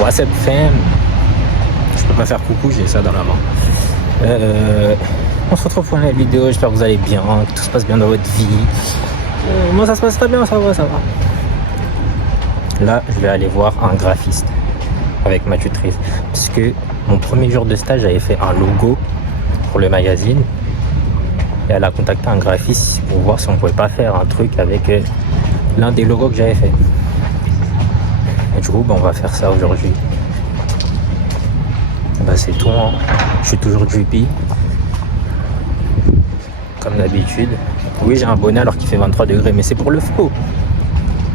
What's up fam? Je peux pas faire coucou, j'ai ça dans la main. On se retrouve pour une nouvelle vidéo, j'espère que vous allez bien, que tout se passe bien dans votre vie. Moi ça se passe très bien, ça va. Là, je vais aller voir un graphiste avec ma tutrice. Parce que mon premier jour de stage, j'avais fait un logo pour le magazine. Et elle a contacté un graphiste pour voir si on pouvait pas faire un truc avec l'un des logos que j'avais fait. Et du coup, on va faire ça aujourd'hui. C'est tout, hein. Je suis toujours drippy comme d'habitude. Oui, j'ai un bonnet alors qu'il fait 23 degrés, mais c'est pour le flow.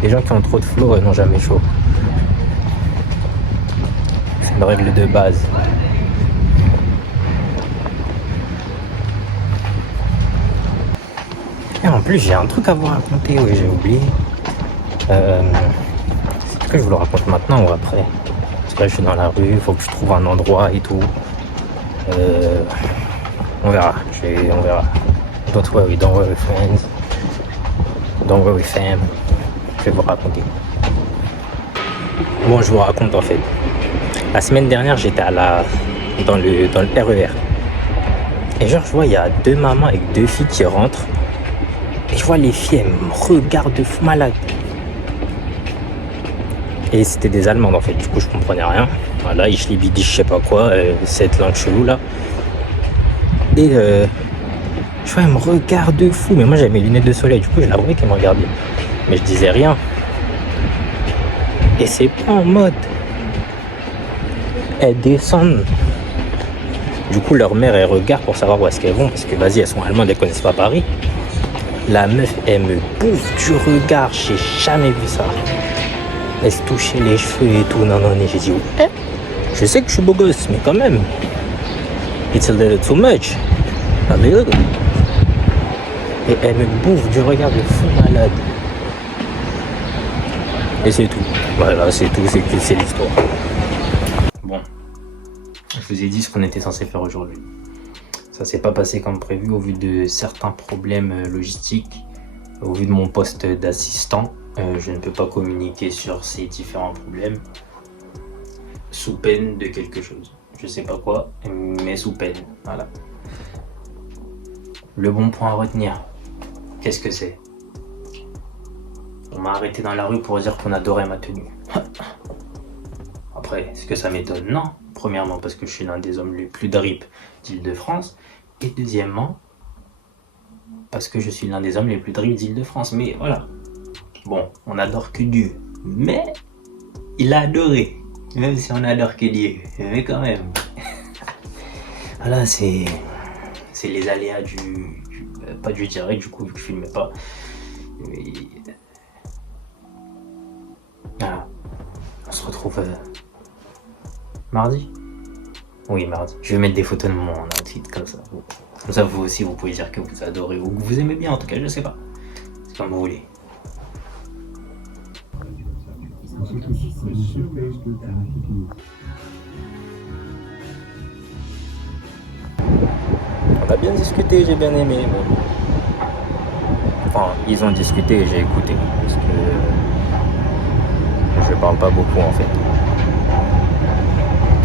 Les gens qui ont trop de flow n'ont jamais chaud. C'est une règle de base. Et en plus, j'ai un truc à vous raconter, oui, j'ai oublié. Est-ce que je vous le raconte maintenant ou après? Parce que là, je suis dans la rue, il faut que je trouve un endroit et tout. On verra, on verra. Don't worry friends. Don't worry fam. Je vais vous raconter. Bon, je vous raconte en fait. La semaine dernière, j'étais dans le RER. Et genre, je vois, il y a deux mamans avec deux filles qui rentrent. Et je vois les filles, elles me regardent de fou malade. Et c'était des Allemandes en fait, du coup je comprenais rien. Voilà, ich liebe dich, je sais pas quoi, cette langue chelou là. Et je vois, elle me regarde de fou. Mais moi j'avais mes lunettes de soleil, du coup je la voyais qu'elle me regardait. Mais je disais rien. Et c'est pas en mode. Elles descendent. Du coup leur mère elle regarde pour savoir où est-ce qu'elles vont. Parce que vas-y, elles sont allemandes, elles connaissent pas Paris. La meuf elle me bouffe du regard, j'ai jamais vu ça. Elle se touchait les cheveux et tout, non, et j'ai dit ouais. Je sais que je suis beau gosse, mais quand même. It's a little too much. A little. Et elle me bouffe du regard de fou malade. Et c'est tout. Voilà, c'est tout, c'est l'histoire. Bon, je vous ai dit ce qu'on était censé faire aujourd'hui. Ça s'est pas passé comme prévu au vu de certains problèmes logistiques, au vu de mon poste d'assistant. Je ne peux pas communiquer sur ces différents problèmes sous peine de quelque chose. Je sais pas quoi, mais sous peine. Voilà. Le bon point à retenir, qu'est-ce que c'est? On m'a arrêté dans la rue pour dire qu'on adorait ma tenue. Après, est-ce que ça m'étonne? Non. Premièrement, parce que je suis l'un des hommes les plus drip d'Île-de-France. Et deuxièmement, parce que je suis l'un des hommes les plus drip d'Île-de-France. Mais voilà. Bon, on adore que Dieu. Mais il a adoré. Même si on adore que Dieu. Mais quand même. Voilà, c'est les aléas pas du direct, du coup, vu que je filmais pas. Mais... Voilà. On se retrouve mardi. Oui, mardi. Je vais mettre des photos de mon outfit comme ça. Comme ça, vous aussi, vous pouvez dire que vous adorez ou que vous aimez bien. En tout cas, je sais pas. C'est comme vous voulez. On a bien discuté, j'ai bien aimé. Mais... Enfin, ils ont discuté et j'ai écouté. Parce que je parle pas beaucoup en fait.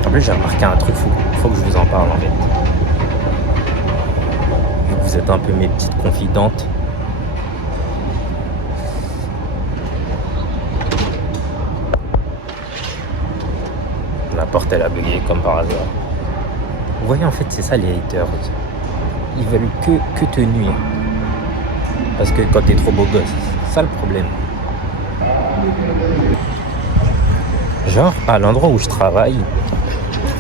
En plus, j'ai remarqué un truc fou. Faut que je vous en parle en fait. Vu que vous êtes un peu mes petites confidentes. La porte elle a bugué comme par hasard. Vous voyez en fait c'est ça les haters. Ils veulent que te nuire. Parce que quand t'es trop beau gosse, c'est ça le problème. Genre à l'endroit où je travaille,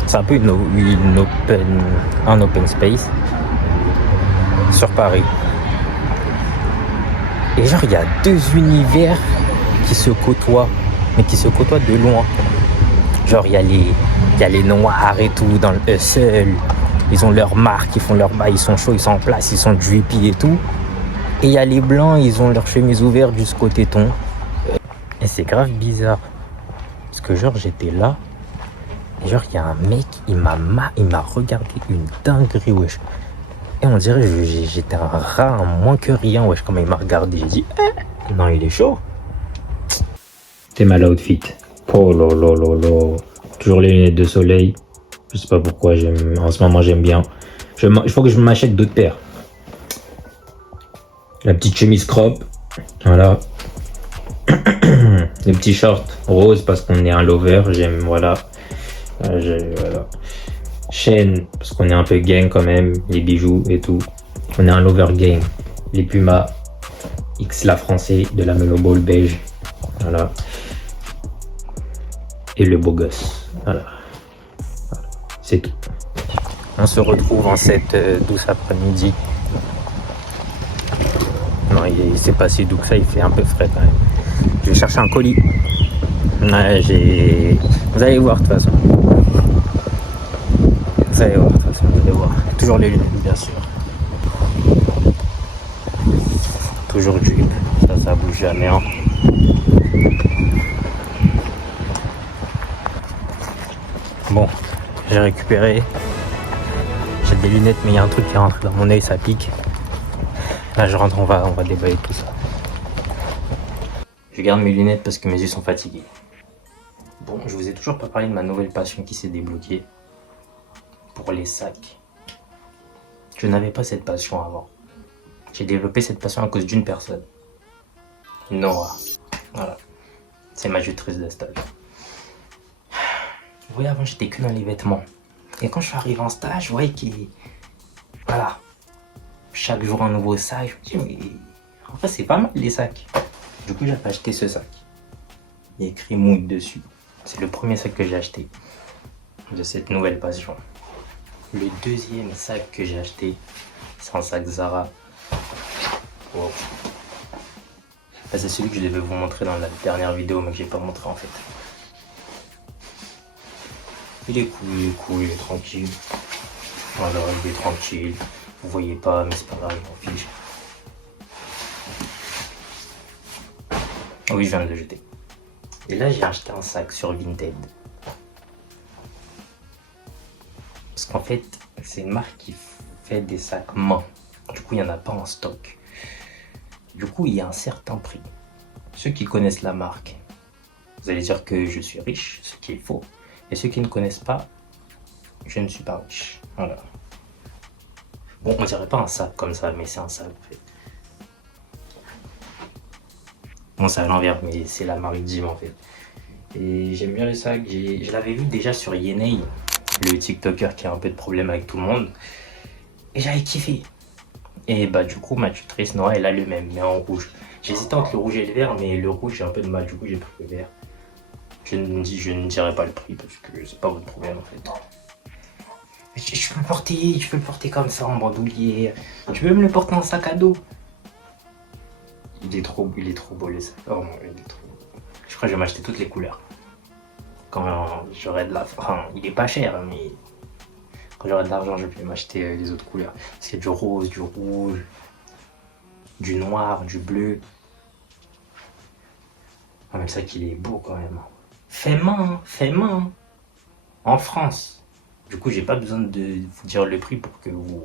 c'est un peu un open space sur Paris. Et genre il y a deux univers qui se côtoient, mais qui se côtoient de loin. Genre il y a les noirs et tout dans le hustle. Ils ont leur marque, ils font leur bail, ils sont chauds, ils sont en place, ils sont drippy et tout. Et il y a les blancs, ils ont leur chemise ouverte jusqu'au téton. Et c'est grave bizarre. Parce que genre j'étais là. Et genre il y a un mec, il m'a regardé une dinguerie wesh. Et on dirait que j'étais un rat, un moins que rien wesh. Comment il m'a regardé, j'ai dit non il est chaud. C'était mal outfit. Oh lolo lolo. Toujours les lunettes de soleil. Je sais pas pourquoi, en ce moment j'aime bien. Il faut que je m'achète d'autres paires. La petite chemise crop. Voilà. Les petits shorts roses parce qu'on est un lover. J'aime, voilà. Voilà. Chaîne parce qu'on est un peu gang quand même. Les bijoux et tout. On est un lover gang. Les Pumas. X la français de la Melo Ball beige. Voilà. Et le beau gosse. Voilà. C'est tout. On se retrouve en cette douce après-midi. Non, c'est pas si doux que ça, il fait un peu frais quand même. Je vais chercher un colis. Ouais, vous allez voir de toute façon. Vous allez voir de toute façon, vous allez voir. Toujours les lunettes, bien sûr. Toujours drip. Ça bouge jamais. Hein. Bon, j'ai récupéré. J'ai des lunettes, mais il y a un truc qui rentre dans mon œil, ça pique. Là, je rentre, on va déballer tout ça. Je garde mes lunettes parce que mes yeux sont fatigués. Bon, je vous ai toujours pas parlé de ma nouvelle passion qui s'est débloquée. Pour les sacs. Je n'avais pas cette passion avant. J'ai développé cette passion à cause d'une personne. Noah. Voilà. C'est ma tutrice de stage. Vous voyez, avant, j'étais que dans les vêtements. Et quand je suis arrivé en stage, vous voyez qu'il... Voilà. Chaque jour un nouveau sac. Je me dis, mais... En fait, c'est pas mal les sacs. Du coup, j'ai acheté ce sac. Il y a écrit Mood dessus. C'est le premier sac que j'ai acheté. De cette nouvelle passion. Le deuxième sac que j'ai acheté, c'est un sac Zara. Wow. C'est celui que je devais vous montrer dans la dernière vidéo, mais que j'ai pas montré en fait. Il est cool, il est tranquille. Voilà, il est tranquille. Vous voyez pas, mais c'est pas grave, je m'en fiche. Oui, je viens de le jeter. Et là, j'ai acheté un sac sur Vinted. Parce qu'en fait, c'est une marque qui fait des sacs main. Du coup, il n'y en a pas en stock. Du coup, il y a un certain prix. Ceux qui connaissent la marque, vous allez dire que je suis riche, ce qui est faux. Et ceux qui ne connaissent pas, je ne suis pas riche. Voilà. Bon, on dirait pas un sac comme ça, mais c'est un sac. En fait. Bon, c'est à l'envers, mais c'est la marque Jim en fait. Et j'aime bien le sac. Je l'avais vu déjà sur Yenei, le TikToker qui a un peu de problème avec tout le monde. Et j'avais kiffé. Et bah du coup, ma tutrice Noah, elle a le même, mais en rouge. J'hésitais entre le rouge et le vert, mais le rouge, j'ai un peu de mal. Du coup, j'ai pris le vert. Je ne dirai pas le prix parce que c'est pas votre problème en fait. Je peux le porter comme ça en bandoulière. Tu peux me le porter en sac à dos. Il est trop beau le sac. Oh non, il est trop beau. Je crois que je vais m'acheter toutes les couleurs. Quand j'aurai de la... Enfin, il est pas cher, mais... Quand j'aurai de l'argent, je vais m'acheter les autres couleurs. Parce qu'il y a du rose, du rouge, du noir, du bleu. Ah, mais le sac, il est beau quand même. Fait main. En France. Du coup, j'ai pas besoin de vous dire le prix pour que vous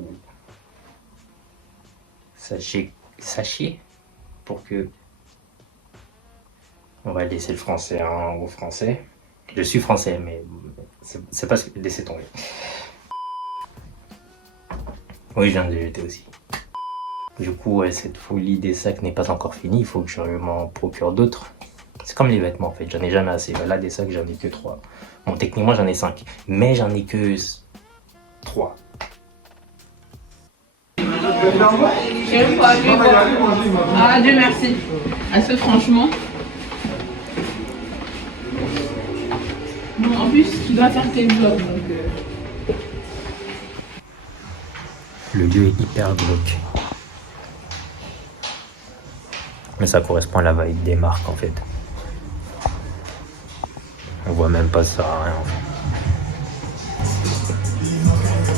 sachiez pour que... On va laisser le français au français. Je suis français, mais c'est pas ce que... Laissez tomber. Oui, je viens de le jeter aussi. Du coup, cette folie des sacs n'est pas encore finie. Il faut que je m'en procure d'autres. C'est comme les vêtements en fait, j'en ai jamais assez. Là, des sacs, j'en ai que 3. Bon, techniquement, j'en ai 5. Mais j'en ai que 3. Ah, Dieu merci. Ah, ça, franchement. Bon, en plus, tu dois faire tes vlogs. Donc, Le lieu est hyper glauque. Mais ça correspond à la vibe des marques en fait. On voit même pas ça, rien en fait.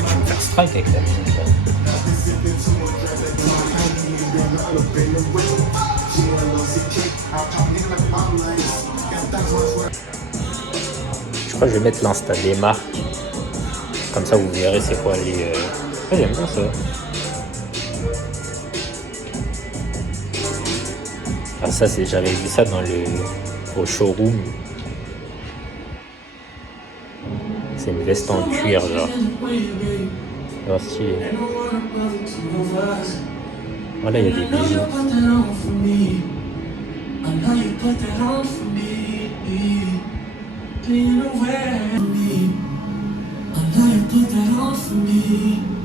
Je vais me faire strike avec la musique là. Je crois que je vais mettre l'insta des marques. Comme ça vous verrez c'est quoi les... Ouais, j'aime bien ça. Ah ça c'est... J'avais vu ça dans au showroom. C'est une veste en cuir, genre. Genre stylé. Voilà, il y a des bijoux. I know you put that on for me.